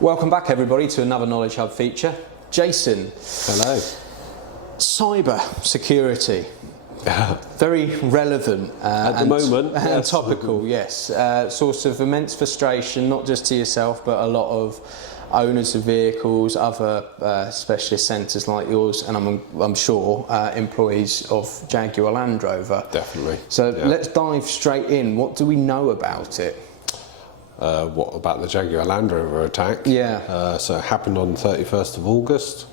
Welcome back everybody to another Knowledge Hub feature. Jason. Hello. Cyber security. Very relevant at the moment and yes. topical, yes. Source of immense frustration, not just to yourself, but a lot of owners of vehicles, other specialist centres like yours, and I'm sure employees of Jaguar Land Rover. Definitely. So let's dive straight in. What do we know about it? What about the Jaguar Land Rover attack? Yeah. So it happened on the 31st of August.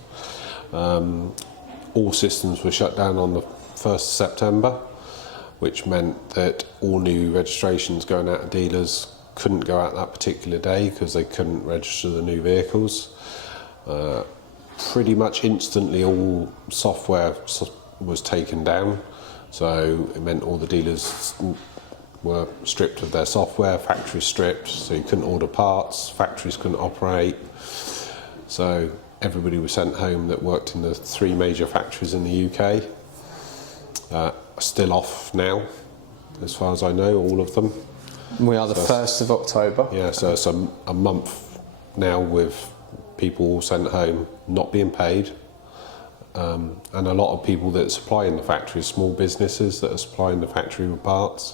All systems were shut down on the 1st of September, which meant that all new registrations going out to dealers couldn't go out that particular day because they couldn't register the new vehicles. Pretty much instantly all software was taken down, so it meant all the dealers were stripped of their software, factories stripped, so you couldn't order parts, factories couldn't operate. So everybody was sent home that worked in the 3 major factories in the UK. Still off now, as far as I know, all of them. We are the 1st of October. Yeah, so it's a month now with people all sent home, not being paid. And a lot of people that supply in the factory, small businesses that are supplying the factory with parts,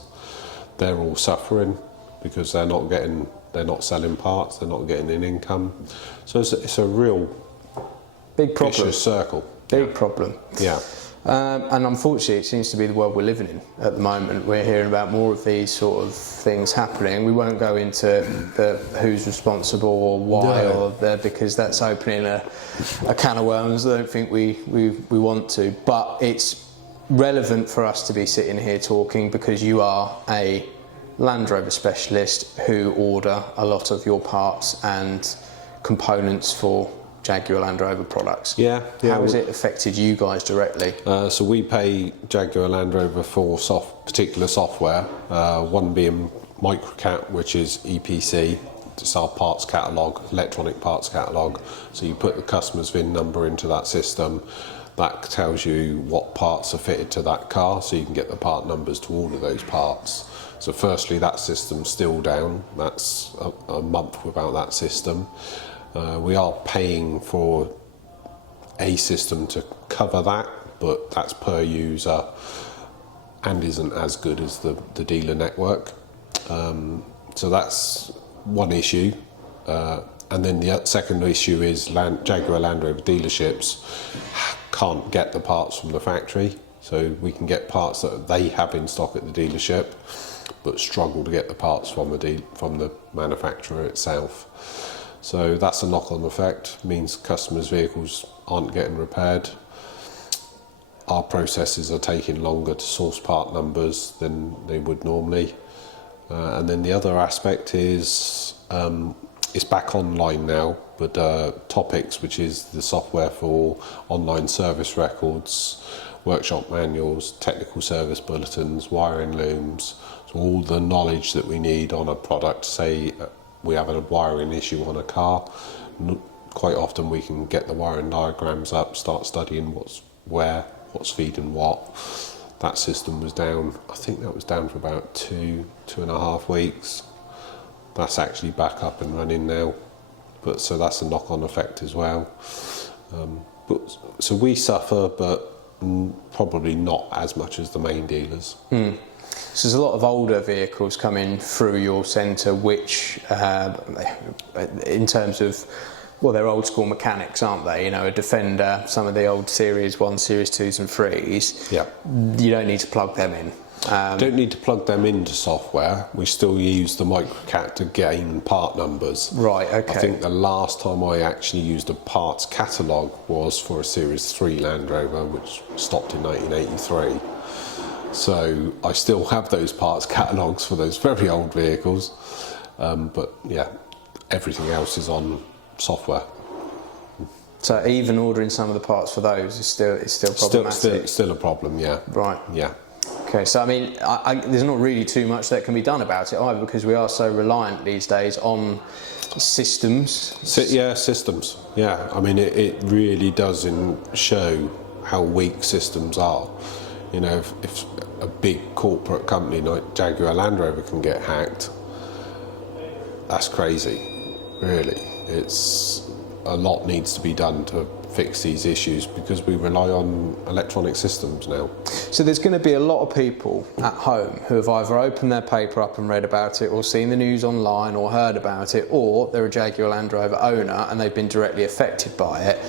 they're all suffering because they're not selling parts, they're not getting an income. So it's a real big problem. Vicious circle. Big problem. Yeah. And unfortunately, it seems to be the world we're living in at the moment. We're hearing about more of these sort of things happening. We won't go into who's responsible or why because that's opening a can of worms. I don't think we want to. But it's relevant for us to be sitting here talking because you are a Land Rover specialist who order a lot of your parts and components for Jaguar Land Rover products. Yeah. How has it affected you guys directly? So we pay Jaguar Land Rover for particular software, one being Microcat, which is EPC. It's our parts catalogue, electronic parts catalogue. So you put the customer's VIN number into that system. That tells you what parts are fitted to that car, so you can get the part numbers to order those parts. So firstly, that system's still down. That's a month without that system. We are paying for a system to cover that, but that's per user and isn't as good as the dealer network. So that's one issue. And then the second issue is Jaguar Land Rover dealerships can't get the parts from the factory. So we can get parts that they have in stock at the dealership, but struggle to get the parts from the manufacturer itself. So that's a knock-on effect, means customers' vehicles aren't getting repaired. Our processes are taking longer to source part numbers than they would normally. And then the other aspect is it's back online now, but Topics, which is the software for online service records, workshop manuals, technical service bulletins, wiring looms, so all the knowledge that we need on a product. Say we have a wiring issue on a car, quite often we can get the wiring diagrams up, start studying what's feeding what. That system was down, I think that was down for about 2.5 weeks. That's actually back up and running now, but so that's a knock-on effect as well. So we suffer, but probably not as much as the main dealers. So there's a lot of older vehicles coming through your centre, which, in terms of, well, they're old school mechanics, aren't they? You know, a Defender, some of the old Series 1, Series 2s and 3s. Yeah. You don't need to plug them in. Don't need to plug them into software. We still use the Microcat to gain part numbers. Right, okay. I think the last time I actually used a parts catalogue was for a Series 3 Land Rover, which stopped in 1983. So I still have those parts catalogues for those very old vehicles. But yeah, everything else is on software. So even ordering some of the parts for those is still problematic? Still a problem, yeah. Right. Yeah. Okay, so I mean, there's not really too much that can be done about it either, because we are so reliant these days on systems. Systems. Yeah, I mean, it really does show how weak systems are. You know, if a big corporate company like Jaguar Land Rover can get hacked, that's crazy, really. It's a lot needs to be done to fix these issues because we rely on electronic systems now. So there's going to be a lot of people at home who have either opened their paper up and read about it, or seen the news online or heard about it, or they're a Jaguar Land Rover owner and they've been directly affected by it,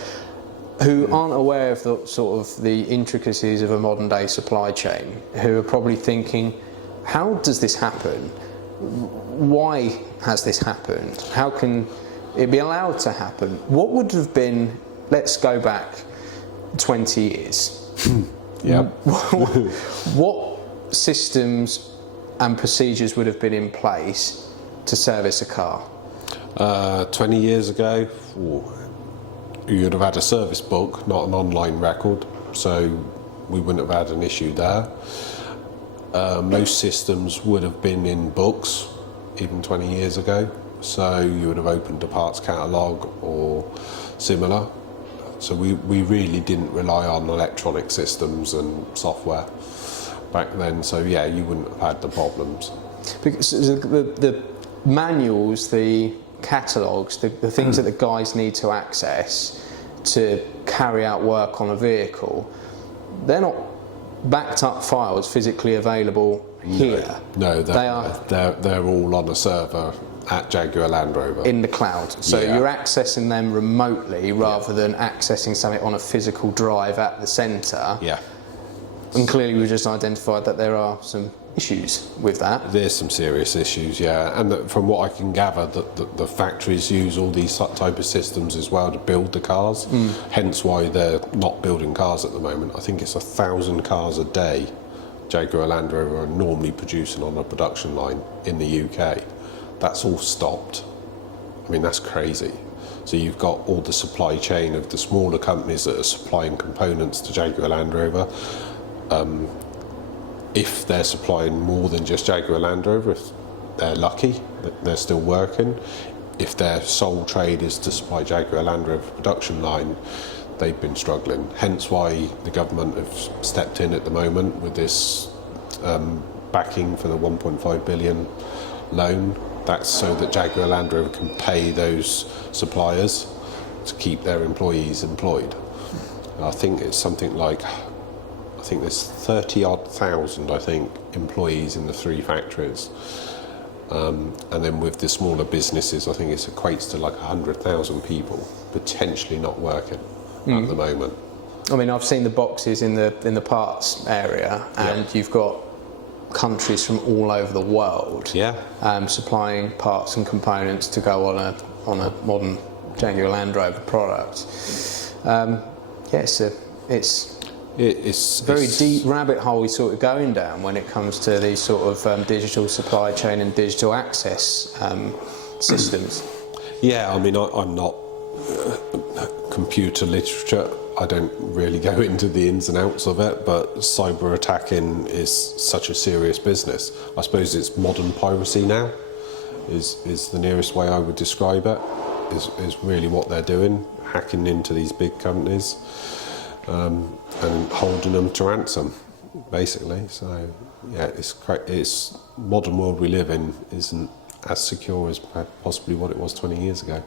who aren't aware of the sort of the intricacies of a modern day supply chain, who are probably thinking, how does this happen? Why has this happened? How can it be allowed to happen? What would have been, let's go back 20 years. Yeah. What systems and procedures would have been in place to service a car? 20 years ago, you'd have had a service book, not an online record, so we wouldn't have had an issue there. Most systems would have been in books, even 20 years ago, so you would have opened a parts catalogue or similar. So we really didn't rely on electronic systems and software back then, so yeah, you wouldn't have had the problems. Because the manuals, the catalogues, the things that the guys need to access to carry out work on a vehicle, they're not backed up files physically available here. No, they're all on a server at Jaguar Land Rover. In the cloud. So Yeah. you're accessing them remotely rather than accessing something on a physical drive at the centre. Yeah. And clearly we've just identified that there are some issues with that. There's some serious issues, yeah, and from what I can gather, the factories use all these type of systems as well to build the cars. Hence why they're not building cars at the moment. I think it's 1,000 cars a day Jaguar Land Rover are normally producing on a production line in the UK. That's all stopped. I mean, that's crazy. So you've got all the supply chain of the smaller companies that are supplying components to Jaguar Land Rover. If they're supplying more than just Jaguar Land Rover, if they're lucky, they're still working. If their sole trade is to supply Jaguar Land Rover production line, they've been struggling. Hence why the government have stepped in at the moment with this backing for the 1.5 billion loan. That's so that Jaguar Land Rover can pay those suppliers to keep their employees employed. I think it's something like, I think there's 30-odd thousand, I think, employees in the 3 factories. And then with the smaller businesses, I think it equates to like 100,000 people potentially not working at the moment. I mean, I've seen the boxes in the parts area, and you've got countries from all over the world supplying parts and components to go on a modern Jaguar Land Rover product. It's a very deep rabbit hole we're sort of going down when it comes to these sort of digital supply chain and digital access systems. Yeah, I mean, I'm not computer literature. I don't really go into the ins and outs of it, but cyber attacking is such a serious business. I suppose it's modern piracy now, is the nearest way I would describe it, is really what they're doing, hacking into these big companies and holding them to ransom, basically. So, yeah, it's modern world we live in isn't as secure as possibly what it was 20 years ago.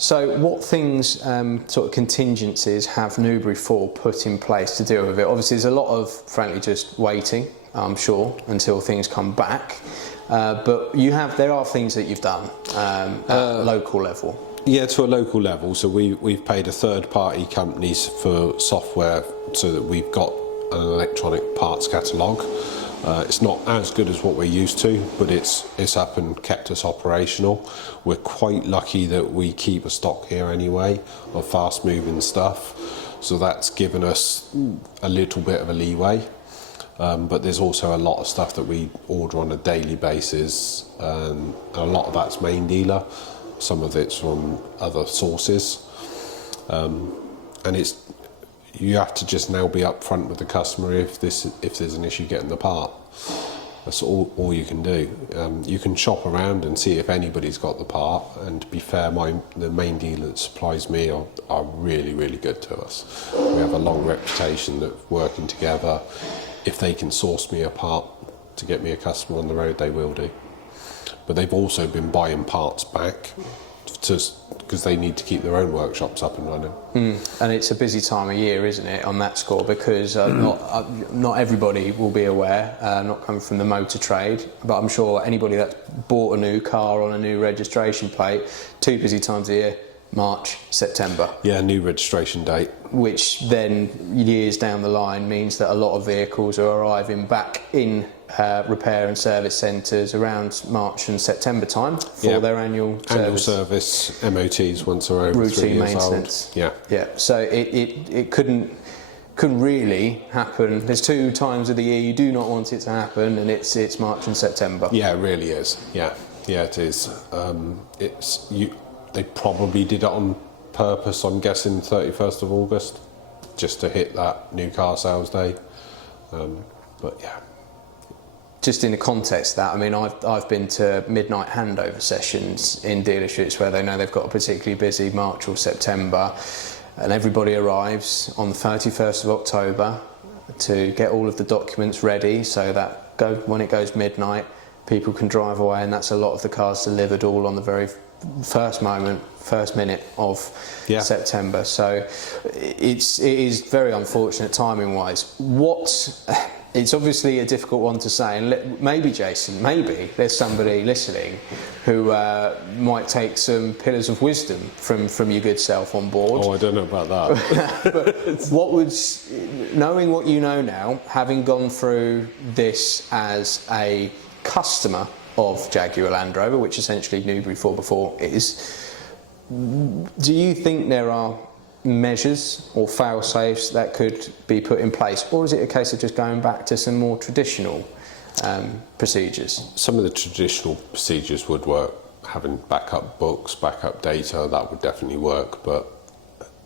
So what things, sort of contingencies, have Newbury 4 put in place to deal with it? Obviously there's a lot of, frankly, just waiting, I'm sure, until things come back. But there are things that you've done at local level. Yeah, to a local level. So we've paid a third-party companies for software so that we've got an electronic parts catalogue. It's not as good as what we're used to, but it's up and kept us operational. We're quite lucky that we keep a stock here anyway of fast-moving stuff, so that's given us a little bit of a leeway. But there's also a lot of stuff that we order on a daily basis, and a lot of that's main dealer. Some of it's from other sources, and you have to just now be upfront with the customer if there's an issue getting the part. That's all you can do. You can shop around and see if anybody's got the part, and to be fair, the main dealer that supplies me are really, really good to us. We have a long reputation of working together. If they can source me a part to get me a customer on the road, they will do. But they've also been buying parts back because they need to keep their own workshops up and running. And it's a busy time of year, isn't it, on that score, because not everybody will be aware, not coming from the motor trade, but I'm sure anybody that's bought a new car on a new registration plate, 2 busy times a year, March, September. Yeah, new registration date. Which then, years down the line, means that a lot of vehicles are arriving back in repair and service centres around March and September time for their annual service, MOTs once they're over 3 routine years maintenance. old. Yeah. So it couldn't really happen. There's 2 times of the year you do not want it to happen, and it's March and September. Yeah, it really is. Yeah, it is. They probably did it on purpose, I'm guessing 31st of August, just to hit that new car sales day. But yeah. Just in the context of that, I mean, I've been to midnight handover sessions in dealerships where they know they've got a particularly busy March or September, and everybody arrives on the 31st of October to get all of the documents ready, so that when it goes midnight, people can drive away, and that's a lot of the cars delivered all on the very first minute of September. So it is very unfortunate timing wise. It's obviously a difficult one to say, and maybe Jason, maybe there's somebody listening who might take some pillars of wisdom from your good self on board. Oh, I don't know about that. But knowing what you know now, having gone through this as a customer of Jaguar Land Rover, which essentially Newbury 4x4 is, do you think there are measures or fail-safes that could be put in place, or is it a case of just going back to some more traditional procedures? Some of the traditional procedures would work. Having backup books, backup data, that would definitely work, but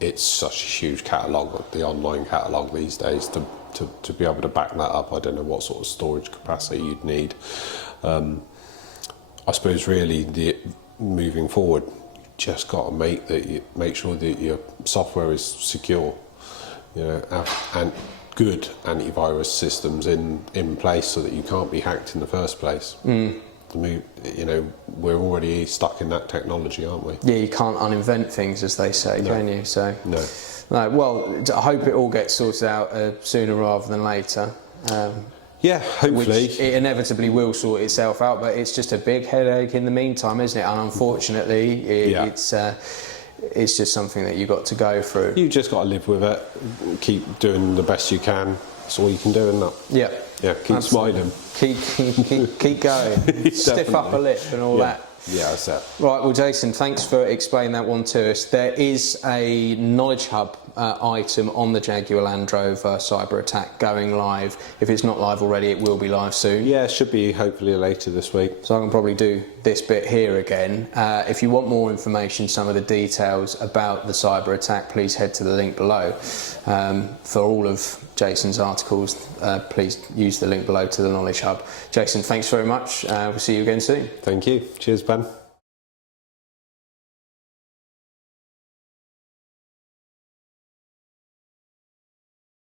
it's such a huge catalogue, the online catalogue these days, to be able to back that up. I don't know what sort of storage capacity you'd need. I suppose really moving forward, you just got to make sure that your software is secure, and good antivirus systems in place so that you can't be hacked in the first place. We're already stuck in that technology, aren't we? Yeah, you can't uninvent things, as they say, can you? So no. Well, I hope it all gets sorted out sooner rather than later. Yeah, hopefully. Which it inevitably will sort itself out, but it's just a big headache in the meantime, isn't it? And unfortunately, it's just something that you've got to go through. You just got to live with it. Keep doing the best you can. That's all you can do, isn't it? Yeah. Yeah, keep smiling. Keep going. Stiff upper lip and all that. Yeah, that's it. Right, well, Jason, thanks for explaining that one to us. There is a Knowledge Hub item on the Jaguar Land Rover cyber attack going live. If it's not live already, it will be live soon. Yeah, it should be hopefully later this week. So I can probably do this bit here again. If you want more information, some of the details about the cyber attack, please head to the link below. For all of Jason's articles, please use the link below to the Knowledge Hub. Jason, thanks very much. We'll see you again soon. Thank you. Cheers, Ben.